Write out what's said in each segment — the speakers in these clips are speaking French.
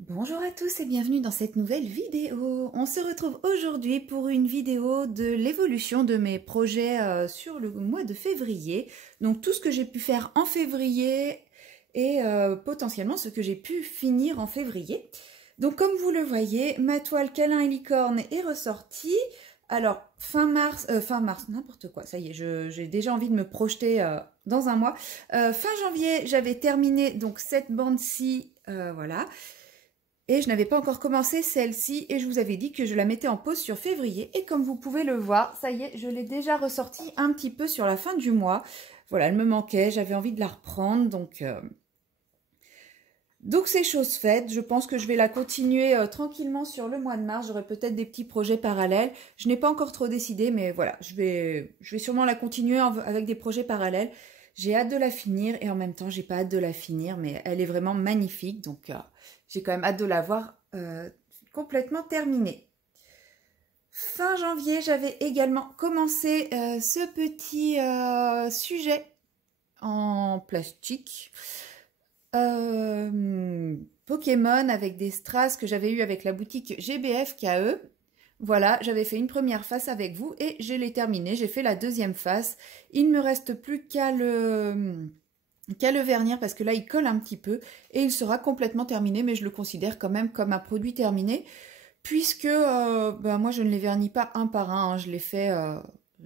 Bonjour à tous et bienvenue dans cette nouvelle vidéo. On se retrouve aujourd'hui pour une vidéo de l'évolution de mes projets sur le mois de février. Donc tout ce que j'ai pu faire en février et potentiellement ce que j'ai pu finir en février. Donc comme vous le voyez, ma toile câlin et licorne est ressortie. Alors fin mars, n'importe quoi, ça y est, j'ai déjà envie de me projeter dans un mois. Fin janvier, j'avais terminé donc cette bande-ci, voilà. Et je n'avais pas encore commencé celle-ci et je vous avais dit que je la mettais en pause sur février. Et comme vous pouvez le voir, ça y est, je l'ai déjà ressortie un petit peu sur la fin du mois. Voilà, elle me manquait, j'avais envie de la reprendre. Donc c'est chose faite. Je pense que je vais la continuer tranquillement sur le mois de mars. J'aurai peut-être des petits projets parallèles. Je n'ai pas encore trop décidé, mais voilà, je vais sûrement la continuer avec des projets parallèles. J'ai hâte de la finir et en même temps, j'ai pas hâte de la finir, mais elle est vraiment magnifique. Donc j'ai quand même hâte de la voir complètement terminée. Fin janvier, j'avais également commencé ce petit sujet en plastique. Pokémon avec des strass que j'avais eu avec la boutique GBF KE. Voilà, j'avais fait une première face avec vous et je l'ai terminé. J'ai fait la deuxième face. Il ne me reste plus qu'à le vernir parce que là il colle un petit peu et il sera complètement terminé, mais je le considère quand même comme un produit terminé puisque moi je ne les vernis pas un par un, hein. Je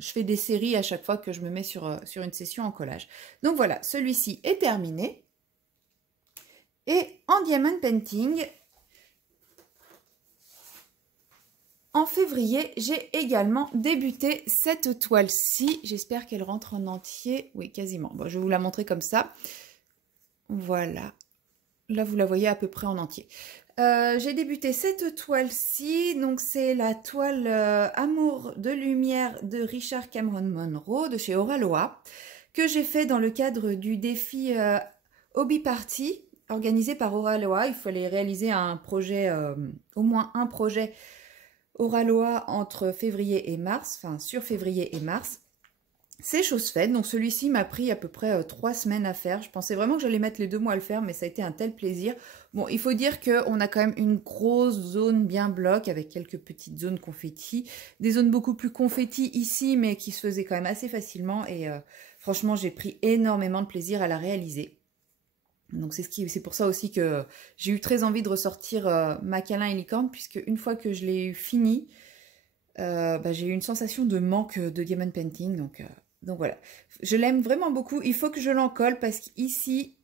fais des séries à chaque fois que je me mets sur une session en collage. Donc voilà, celui-ci est terminé. Et en diamond painting, en février, j'ai également débuté cette toile-ci. J'espère qu'elle rentre en entier. Oui, quasiment. Bon, je vais vous la montrer comme ça. Voilà. Là, vous la voyez à peu près en entier. J'ai débuté cette toile-ci. Donc, c'est la toile Amour de lumière de Richard Cameron Monroe de chez Oraloa que j'ai fait dans le cadre du défi Hobby Party organisé par Oraloa. Il fallait réaliser un projet, au moins un projet Oraloa entre février et mars, enfin sur février et mars. C'est chose faite, donc celui-ci m'a pris à peu près 3 semaines à faire. Je pensais vraiment que j'allais mettre les 2 mois à le faire, mais ça a été un tel plaisir. Bon, il faut dire qu'on a quand même une grosse zone bien bloc avec quelques petites zones confetti. Des zones beaucoup plus confetti ici, mais qui se faisaient quand même assez facilement. Et franchement, j'ai pris énormément de plaisir à la réaliser. Donc c'est pour ça aussi que j'ai eu très envie de ressortir ma câlin et licorne, puisque une fois que je l'ai eu fini, j'ai eu une sensation de manque de diamond painting. Donc voilà, je l'aime vraiment beaucoup. Il faut que je l'encolle parce qu'ici,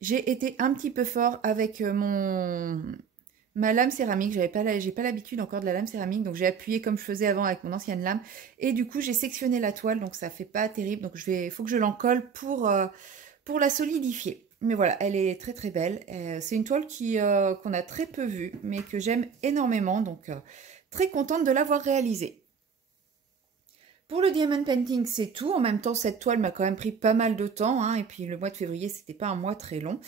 j'ai été un petit peu fort avec ma lame céramique. J'ai pas l'habitude encore de la lame céramique, donc j'ai appuyé comme je faisais avant avec mon ancienne lame. Et du coup, j'ai sectionné la toile, donc ça fait pas terrible. Donc il faut que je l'encolle pour la solidifier. Mais voilà, elle est très très belle. C'est une toile qu'on a très peu vue, mais que j'aime énormément. Donc très contente de l'avoir réalisée. Pour le diamond painting, c'est tout. En même temps, cette toile m'a quand même pris pas mal de temps, hein. Et puis le mois de février, c'était pas un mois très long.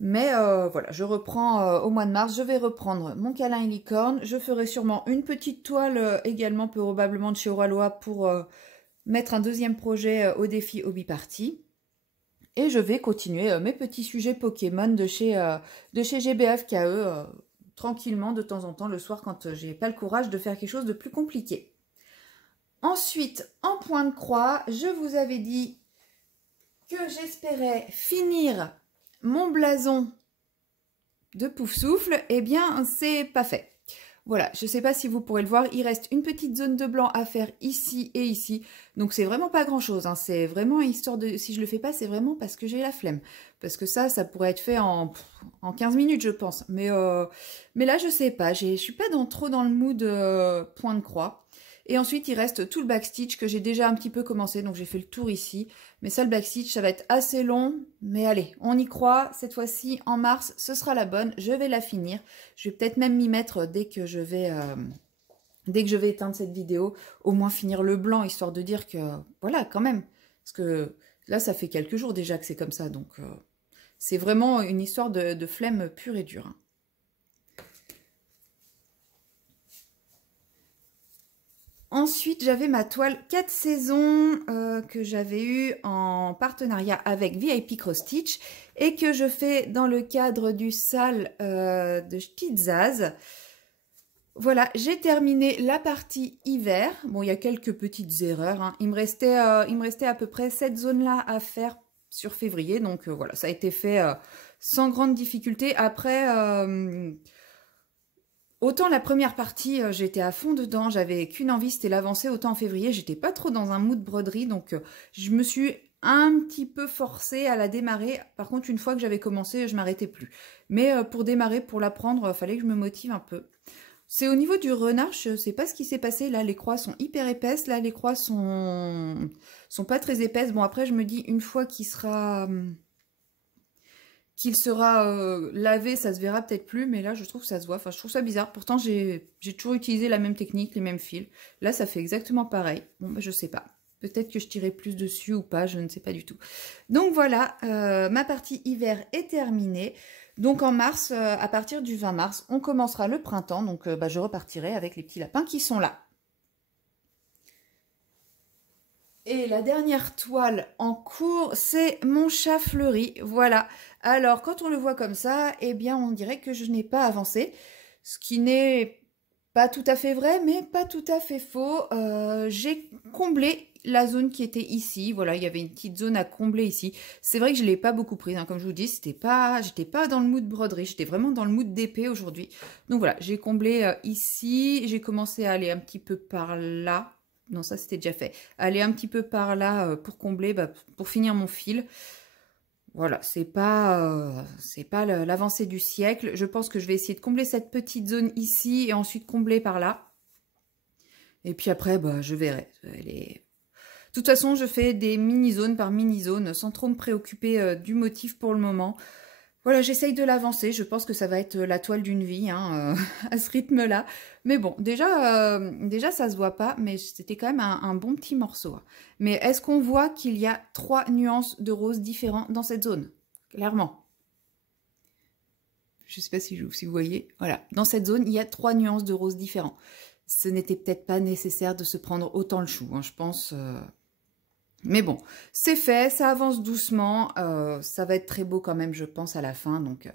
Mais voilà, je reprends au mois de mars. Je vais reprendre mon câlin et licorne. Je ferai sûrement une petite toile également, probablement de chez Oraloa, pour mettre un deuxième projet au défi Hobby Party. Et je vais continuer mes petits sujets Pokémon de chez GBF KE tranquillement de temps en temps le soir quand j'ai pas le courage de faire quelque chose de plus compliqué. Ensuite, en point de croix, je vous avais dit que j'espérais finir mon blason de Poufsouffle. Eh bien, c'est pas fait. Voilà, je ne sais pas si vous pourrez le voir, il reste une petite zone de blanc à faire ici et ici. Donc c'est vraiment pas grand chose, hein. C'est vraiment histoire de... Si je le fais pas, c'est vraiment parce que j'ai la flemme. Parce que ça pourrait être fait en 15 minutes, je pense. Mais là, je sais pas, je suis pas trop dans le mood point de croix. Et ensuite, il reste tout le backstitch que j'ai déjà un petit peu commencé, donc j'ai fait le tour ici. Mais ça, le backstitch, ça va être assez long. Mais allez, on y croit. Cette fois-ci, en mars, ce sera la bonne. Je vais la finir. Je vais peut-être même m'y mettre dès que je vais éteindre cette vidéo. Au moins finir le blanc, histoire de dire que, voilà, quand même. Parce que là, ça fait quelques jours déjà que c'est comme ça. Donc, c'est vraiment une histoire de flemme pure et dure, hein. Ensuite, j'avais ma toile 4 saisons que j'avais eue en partenariat avec VIP Cross Stitch et que je fais dans le cadre du sale de Stitzaz. Voilà, j'ai terminé la partie hiver. Bon, il y a quelques petites erreurs, hein. Il me restait à peu près cette zone-là à faire sur février. Donc voilà, ça a été fait sans grande difficulté. Après, autant la première partie, j'étais à fond dedans. J'avais qu'une envie, c'était l'avancer. Autant en février, j'étais pas trop dans un mood broderie. Donc je me suis un petit peu forcée à la démarrer. Par contre, une fois que j'avais commencé, je m'arrêtais plus. Mais pour démarrer, pour l'apprendre, fallait que je me motive un peu. C'est au niveau du renard, je sais pas ce qui s'est passé. Là, les croix sont hyper épaisses. Là, les croix sont pas très épaisses. Bon, après, je me dis, une fois qu'il sera lavé, ça se verra peut-être plus. Mais là, je trouve que ça se voit. Enfin, je trouve ça bizarre. Pourtant, j'ai toujours utilisé la même technique, les mêmes fils. Là, ça fait exactement pareil. Bon, bah, je sais pas. Peut-être que je tirais plus dessus ou pas, je ne sais pas du tout. Donc voilà, ma partie hiver est terminée. Donc en mars, à partir du 20 mars, on commencera le printemps. Donc bah, je repartirai avec les petits lapins qui sont là. Et la dernière toile en cours, c'est mon chat fleuri. Voilà. Alors quand on le voit comme ça, eh bien on dirait que je n'ai pas avancé. Ce qui n'est pas tout à fait vrai, mais pas tout à fait faux. J'ai comblé la zone qui était ici. Voilà, il y avait une petite zone à combler ici. C'est vrai que je ne l'ai pas beaucoup prise, hein. Comme je vous dis, j'étais pas dans le mood broderie, j'étais vraiment dans le mood d'épée aujourd'hui. Donc voilà, j'ai comblé ici. J'ai commencé à aller un petit peu par là. Non, ça c'était déjà fait. Aller un petit peu par là pour combler, bah, pour finir mon fil. Voilà, c'est pas l'avancée du siècle. Je pense que je vais essayer de combler cette petite zone ici et ensuite combler par là. Et puis après, bah, je verrai. De toute façon, je fais des mini-zones par mini-zones sans trop me préoccuper du motif pour le moment. Voilà, j'essaye de l'avancer. Je pense que ça va être la toile d'une vie, hein, à ce rythme-là. Mais bon, déjà, ça se voit pas, mais c'était quand même un bon petit morceau, hein. Mais est-ce qu'on voit qu'il y a 3 nuances de rose différents dans cette zone? Clairement. Je ne sais pas si vous voyez. Voilà, dans cette zone, il y a 3 nuances de rose différents. Ce n'était peut-être pas nécessaire de se prendre autant le chou, hein, je pense. Mais bon, c'est fait, ça avance doucement. Ça va être très beau quand même, je pense, à la fin. Donc,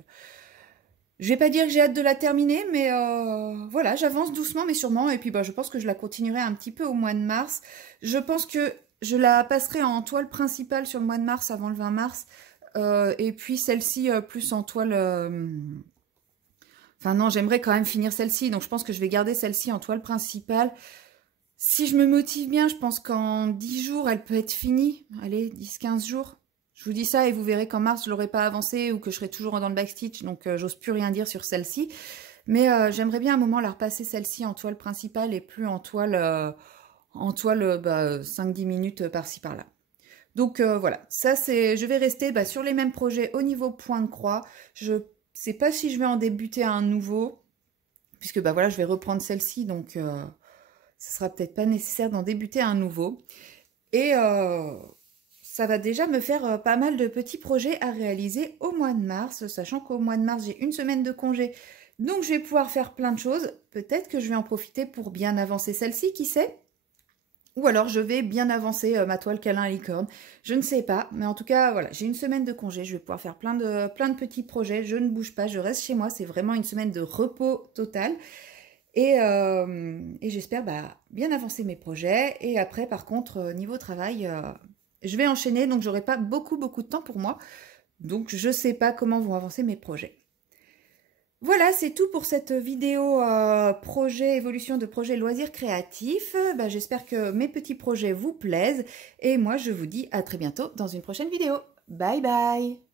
je vais pas dire que j'ai hâte de la terminer, mais voilà, j'avance doucement mais sûrement. Et puis, bah, je pense que je la continuerai un petit peu au mois de mars. Je pense que je la passerai en toile principale sur le mois de mars, avant le 20 mars. Et puis, celle-ci, plus en toile... Enfin non, j'aimerais quand même finir celle-ci. Donc, je pense que je vais garder celle-ci en toile principale. Si je me motive bien, je pense qu'en 10 jours, elle peut être finie. Allez, 10-15 jours. Je vous dis ça et vous verrez qu'en mars, je l'aurai pas avancé ou que je serai toujours dans le backstitch. Donc, j'ose plus rien dire sur celle-ci. Mais j'aimerais bien à un moment la repasser celle-ci en toile principale et plus en toile, 5-10 minutes par-ci par-là. Donc, voilà. Ça, je vais rester sur les mêmes projets au niveau point de croix. Je sais pas si je vais en débuter un nouveau. Puisque, voilà, je vais reprendre celle-ci. Donc... ce sera peut-être pas nécessaire d'en débuter un nouveau. Et ça va déjà me faire pas mal de petits projets à réaliser au mois de mars, sachant qu'au mois de mars, j'ai une semaine de congé. Donc, je vais pouvoir faire plein de choses. Peut-être que je vais en profiter pour bien avancer celle-ci, qui sait? Ou alors, je vais bien avancer ma toile câlin à licorne. Je ne sais pas. Mais en tout cas, voilà, j'ai une semaine de congé. Je vais pouvoir faire plein de petits projets. Je ne bouge pas, je reste chez moi. C'est vraiment une semaine de repos total. Et j'espère bien avancer mes projets. Et après, par contre, niveau travail, je vais enchaîner. Donc, j'aurai pas beaucoup de temps pour moi. Donc, je ne sais pas comment vont avancer mes projets. Voilà, c'est tout pour cette vidéo évolution de projet loisirs créatifs. J'espère que mes petits projets vous plaisent. Et moi, je vous dis à très bientôt dans une prochaine vidéo. Bye bye!